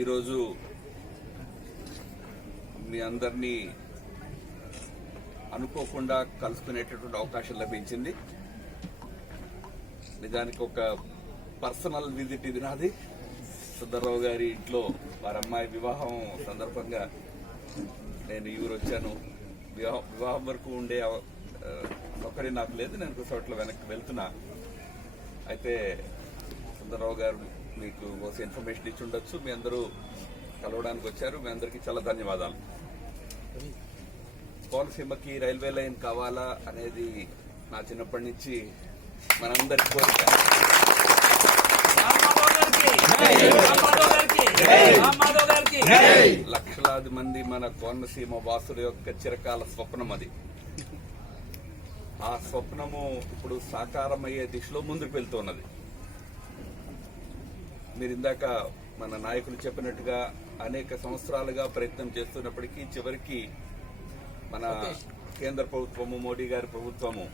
ఈరోజు మీ అందరినీ అనుకోకుండా కలుసుకునేటటువంటి అవకాశం లభించింది. నిజానికి ఒక పర్సనల్ విజిట్ ఇది నాది. సుందర్రావు గారి ఇంట్లో వారి అమ్మాయి వివాహం సందర్భంగా నేను ఈ ఊరు వచ్చాను. వివాహం వరకు ఉండే సౌకర్యం నాకు లేదు. నేను ఒక చోట్ల వెనక్కి వెళ్తున్నా. అయితే సుందర్రావు గారు మీకు ఒక ఇన్ఫర్మేషన్ ఇచ్చి ఉండొచ్చు. మీ అందరూ కలవడానికి వచ్చారు. మీ అందరికీ చాలా ధన్యవాదాలు. కోనసీమకి రైల్వే లైన్ కావాలా అనేది నా చిన్నప్పటి నుంచి మనందరి కోరిక. లక్షలాది మంది మన కోనసీమ వాసుల యొక్క చిరకాల స్వప్నం అది. ఆ స్వప్నము ఇప్పుడు సాకారమయ్యే దిశలో ముందుకు వెళ్తున్నది. మీరు ఇందాక మన నాయకులు చెప్పినట్టుగా అనేక సంవత్సరాలుగా ప్రయత్నం చేస్తున్నప్పటికీ చివరికి మన కేంద్ర ప్రభుత్వము, మోడీ గారి ప్రభుత్వము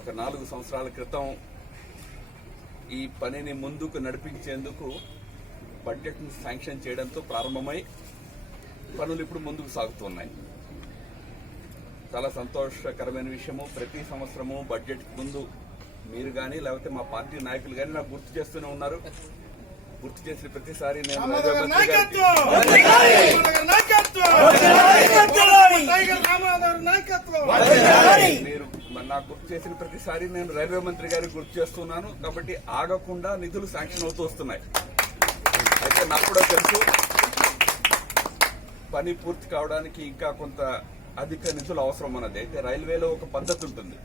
ఒక 4 సంవత్సరాల క్రితం ఈ పనిని ముందుకు నడిపించేందుకు బడ్జెట్ ను శాంక్షన్ చేయడంతో ప్రారంభమై పనులు ఇప్పుడు ముందుకు సాగుతున్నాయి. చాలా సంతోషకరమైన విషయము. ప్రతి సంవత్సరము బడ్జెట్ ముందు మీరు గాని లేకపోతే మా పార్టీ నాయకులు గాని నాకు గుర్తు చేస్తూనే ఉన్నారు. గుర్తు చేసిన ప్రతిసారి నేను మీరు నాకు గుర్తు చేసిన ప్రతిసారి నేను రైల్వే మంత్రి గారికి గుర్తు చేస్తున్నాను. కాబట్టి ఆగకుండా నిధులు శాంక్షన్ అవుతూ వస్తున్నాయి. అయితే నాకు కూడా తెలుసు పని పూర్తి కావడానికి ఇంకా కొంత అధిక నిధులు అవసరం అన్నది. అయితే రైల్వేలో ఒక పద్ధతి ఉంటుంది.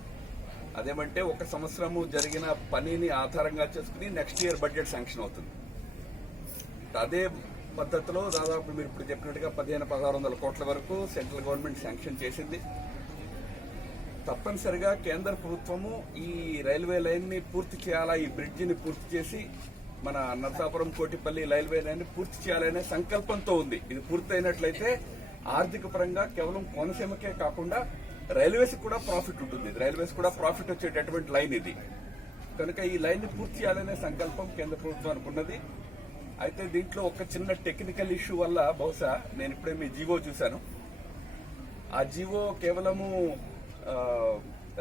అదేమంటే ఒక సంవత్సరము జరిగిన పనిని ఆధారంగా చేసుకుని నెక్స్ట్ ఇయర్ బడ్జెట్ శాంక్షన్ అవుతుంది. అదే పద్ధతిలో దాదాపు మీరు ఇప్పుడు చెప్పినట్టుగా 1500-1600 కోట్ల వరకు సెంట్రల్ గవర్నమెంట్ శాంక్షన్ చేసింది. తప్పనిసరిగా కేంద్ర ప్రభుత్వము ఈ రైల్వే లైన్ ని పూర్తి చేయాలా, ఈ బ్రిడ్జ్ ని పూర్తి చేసి మన నర్సాపురం కోటిపల్లి రైల్వే లైన్ ని పూర్తి చేయాలనే సంకల్పంతో ఉంది. ఇది పూర్తయినట్లయితే ఆర్థిక పరంగా కేవలం కోనసీమకే కాకుండా రైల్వేస్ కూడా ప్రాఫిట్ ఉంటుంది. రైల్వేస్ కూడా ప్రాఫిట్ వచ్చేటటువంటి లైన్ ఇది. కనుక ఈ లైన్ ని పూర్తి చేయాలనే సంకల్పం కేంద్ర ప్రభుత్వం అనుకున్నది. అయితే దీంట్లో ఒక చిన్న టెక్నికల్ ఇష్యూ వల్ల బహుశా నేను ఇప్పుడే మీ జీవో చూశాను. ఆ జీవో కేవలము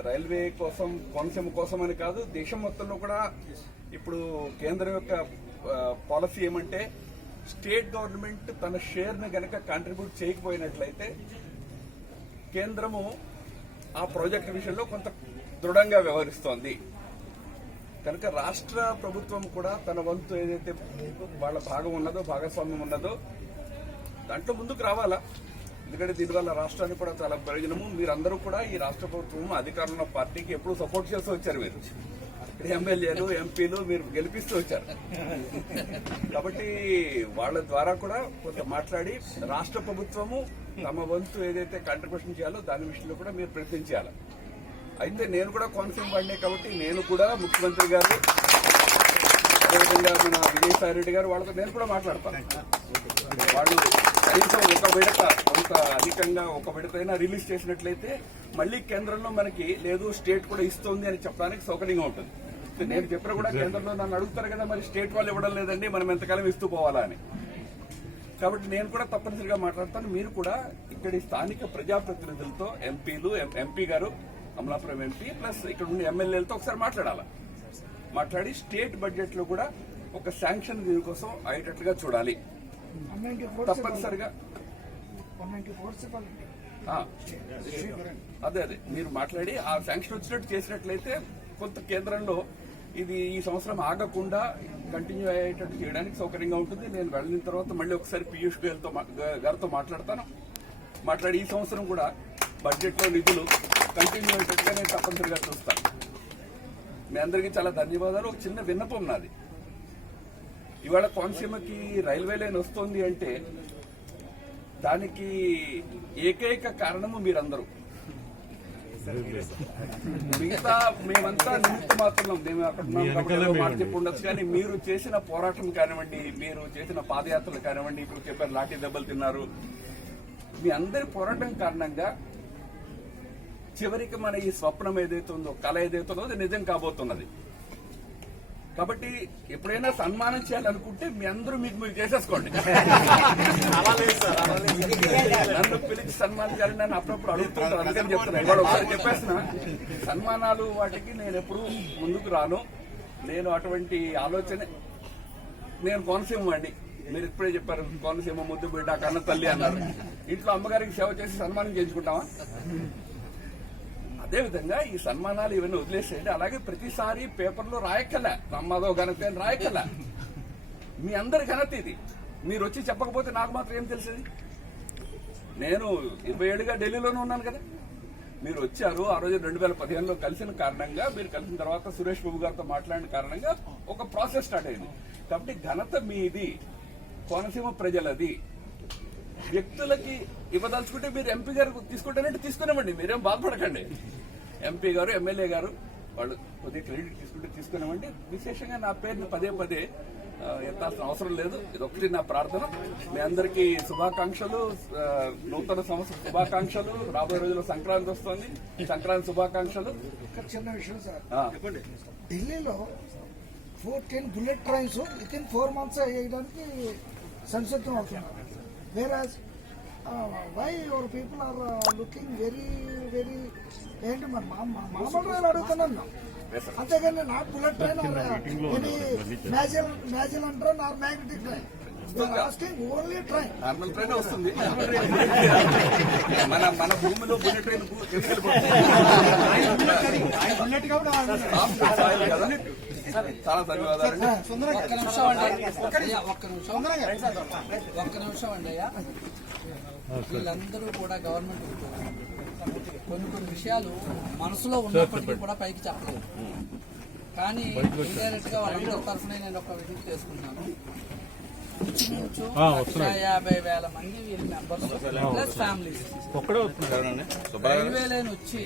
రైల్వే కోసం, కోనసీమ కోసం అని కాదు, దేశం మొత్తంలో కూడా ఇప్పుడు కేంద్రం యొక్క పాలసీ ఏమంటే స్టేట్ గవర్నమెంట్ తన షేర్ ని గనక కాంట్రిబ్యూట్ చేయకపోయినట్లయితే కేంద్రము ఆ ప్రాజెక్టు విషయంలో కొంత దృఢంగా వ్యవహరిస్తోంది. కనుక రాష్ట్ర ప్రభుత్వం కూడా తన వంతు ఏదైతే వాళ్ళ భాగం ఉన్నదో, భాగస్వామ్యం ఉన్నదో దాంట్లో ముందుకు రావాలా. ఎందుకంటే దీనివల్ల రాష్ట్రానికి కూడా చాలా ప్రయోజనము. మీరందరూ కూడా ఈ రాష్ట్ర ప్రభుత్వం అధికారంలో పార్టీకి ఎప్పుడు సపోర్ట్ చేస్తూ వచ్చారు. మీరు ఎమ్మెల్యేలు, ఎంపీలు మీరు గెలిపిస్తూ వచ్చారు. కాబట్టి వాళ్ళ ద్వారా కూడా కొంత మాట్లాడి రాష్ట్ర ప్రభుత్వము తమ వంతు ఏదైతే కాంట్రిబ్యూషన్ చేయాలో దాని విషయంలో కూడా మీరు ప్రయత్నం చేయాలి. అయితే నేను కూడా కోనసీమ వాడినే కాబట్టి నేను కూడా ముఖ్యమంత్రి గారు, అదేవిధంగా మన విజయసాయి రెడ్డి గారు వాళ్ళతో నేను కూడా మాట్లాడతాను. వాళ్ళు కనీసం ఒక విడత కొంత అధికంగా ఒక విడతైనా రిలీజ్ చేసినట్లయితే మళ్లీ కేంద్రంలో మనకి లేదు స్టేట్ కూడా ఇస్తోంది అని చెప్పడానికి సౌకర్యంగా ఉంటుంది. నేను చెప్పినా కూడా కేంద్రంలో నన్ను అడుగుతారు కదా, మరి స్టేట్ వాళ్ళు ఇవ్వడం లేదండి, మనం ఎంతకాలం ఇస్తూ పోవాలా అని. కాబట్టి నేను కూడా తప్పనిసరిగా మాట్లాడతాను. మీరు కూడా ఇక్కడి స్థానిక ప్రజాప్రతినిధులతో, ఎంపీలు, ఎంపీ గారు అమలాపురం ఎంపీ ప్లస్ ఇక్కడ ఉండే ఎమ్మెల్యేలతో ఒకసారి మాట్లాడి స్టేట్ బడ్జెట్ లో కూడా ఒక శాంక్షన్ దీనికోసం అయ్యేటట్లుగా చూడాలి. తప్పనిసరిగా అదే మీరు మాట్లాడి ఆ శాంక్షన్ వచ్చినట్టు చేసినట్లయితే కొంత కేంద్రంలో ఇది ఈ సంవత్సరం ఆగకుండా కంటిన్యూ అయ్యేటట్టు చేయడానికి సౌకర్యంగా ఉంటుంది. నేను వెళ్ళిన తర్వాత మళ్ళీ ఒకసారి పీయూష్ గారితో మాట్లాడి ఈ సంవత్సరం కూడా బడ్జెట్ లో నిధులు కంటిన్యూ అయ్యేటట్టుగా నేను తప్పనిసరిగా చూస్తాను. మీ అందరికీ చాలా ధన్యవాదాలు. ఒక చిన్న విన్నపం నాది. ఇవాళ కోనసీమకి రైల్వే లైన్ వస్తోంది అంటే దానికి ఏకైక కారణము మీరందరూ. మిగతా మేమంతా నిమిత్త మాత్రం, మేము అక్కడ మాట చెప్పి ఉండొచ్చు. కానీ మీరు చేసిన పోరాటం కానివ్వండి, మీరు చేసిన పాదయాత్రలు కానివ్వండి, ఇప్పుడు చెప్పారు లాఠీ దెబ్బలు తిన్నారు, మీ అందరి పోరాటం కారణంగా చివరికి మన ఈ స్వప్నం ఏదైతే ఉందో, కళ ఏదైతే ఉందో అది నిజం కాబోతున్నది. కాబట్టి ఎప్పుడైనా సన్మానం చేయాలనుకుంటే మీ అందరూ మీరు చేసేసుకోండి. నన్ను పిలిచి సన్మానం చేయాలని నన్ను అప్పుడప్పుడు అడుగుతుంటారు, అందుకని చెప్తున్నా. ఇవాళ ఒకసారి చెప్పేసిన సన్మానాలు వాటికి నేను ఎప్పుడు ముందుకు రాను. నేను అటువంటి ఆలోచన, నేను కోనసీమ అండి, మీరు ఇప్పుడే చెప్పారు కోనసీమ ముద్దు బిడ్డ కన్న తల్లి అన్నారు. ఇంట్లో అమ్మగారికి సేవ చేసి సన్మానం చేయించుకుంటామా? అదేవిధంగా ఈ సన్మానాలు ఇవన్నీ వదిలేసేయండి. అలాగే ప్రతిసారి పేపర్లో రాయక్కల నమ్మదో ఘనత అని రాయక్కల, మీ అందరి ఘనత ఇది. మీరు వచ్చి చెప్పకపోతే నాకు మాత్రం ఏం తెలిసేది? నేను 20 ఏళ్ళుగా ఢిల్లీలోనే ఉన్నాను కదా. మీరు వచ్చారు ఆ రోజు 2015లో కలిసిన కారణంగా, మీరు కలిసిన తర్వాత సురేష్ బాబు గారితో మాట్లాడిన కారణంగా ఒక ప్రాసెస్ స్టార్ట్ అయింది. కాబట్టి ఘనత మీది, కోనసీమ ప్రజలది. వ్యక్తులకి ఇవ్వదలుచుకుంటే మీరు ఎంపీ గారు తీసుకుంటానంటే తీసుకునేవ్వండి, మీరేం బాధపడకండి. ఎంపీ గారు, ఎమ్మెల్యే గారు వాళ్ళు కొద్దిగా క్రెడిట్ తీసుకుంటే తీసుకునేవ్వండి. విశేషంగా నా పేరుని పదే పదే ఎత్తాల్సిన అవసరం లేదు. ఇదొకటి నా ప్రార్థన. మీ అందరికీ శుభాకాంక్షలు, నూతన సంవత్సర శుభాకాంక్షలు. రాబోయే రోజుల్లో సంక్రాంతి వస్తుంది, సంక్రాంతి శుభాకాంక్షలు. చిన్న విషయం సార్, ఢిల్లీలో 14 bullet trains within 4 months వేయడానికి సంసిద్ధం అవుతున్నారు. Whereas why your people are looking very very ఏంటి మరి మామూలు రైలు అడుగుతున్నాను, అంతేగాని not bullet train any maglev అంటారు, not magnetic train. Only train, normal train వస్తుంది. మన భూమిలో బుల్లెట్ ట్రైన్ చాలా ధన్యవాదాలు. ఒక్క నిమిషం అండి అయ్యా. వీళ్ళందరూ కూడా గవర్నమెంట్ కొన్ని విషయాలు మనసులో ఉన్నప్పటికీ కూడా పైకి చెప్పలేదు. కానీ ఇండైరెక్ట్ గా వాళ్ళందరి తరఫున నేను ఒక విజిట్ చేసుకున్నాను. 50,000 మంది వీళ్ళ members plus families railway line వచ్చి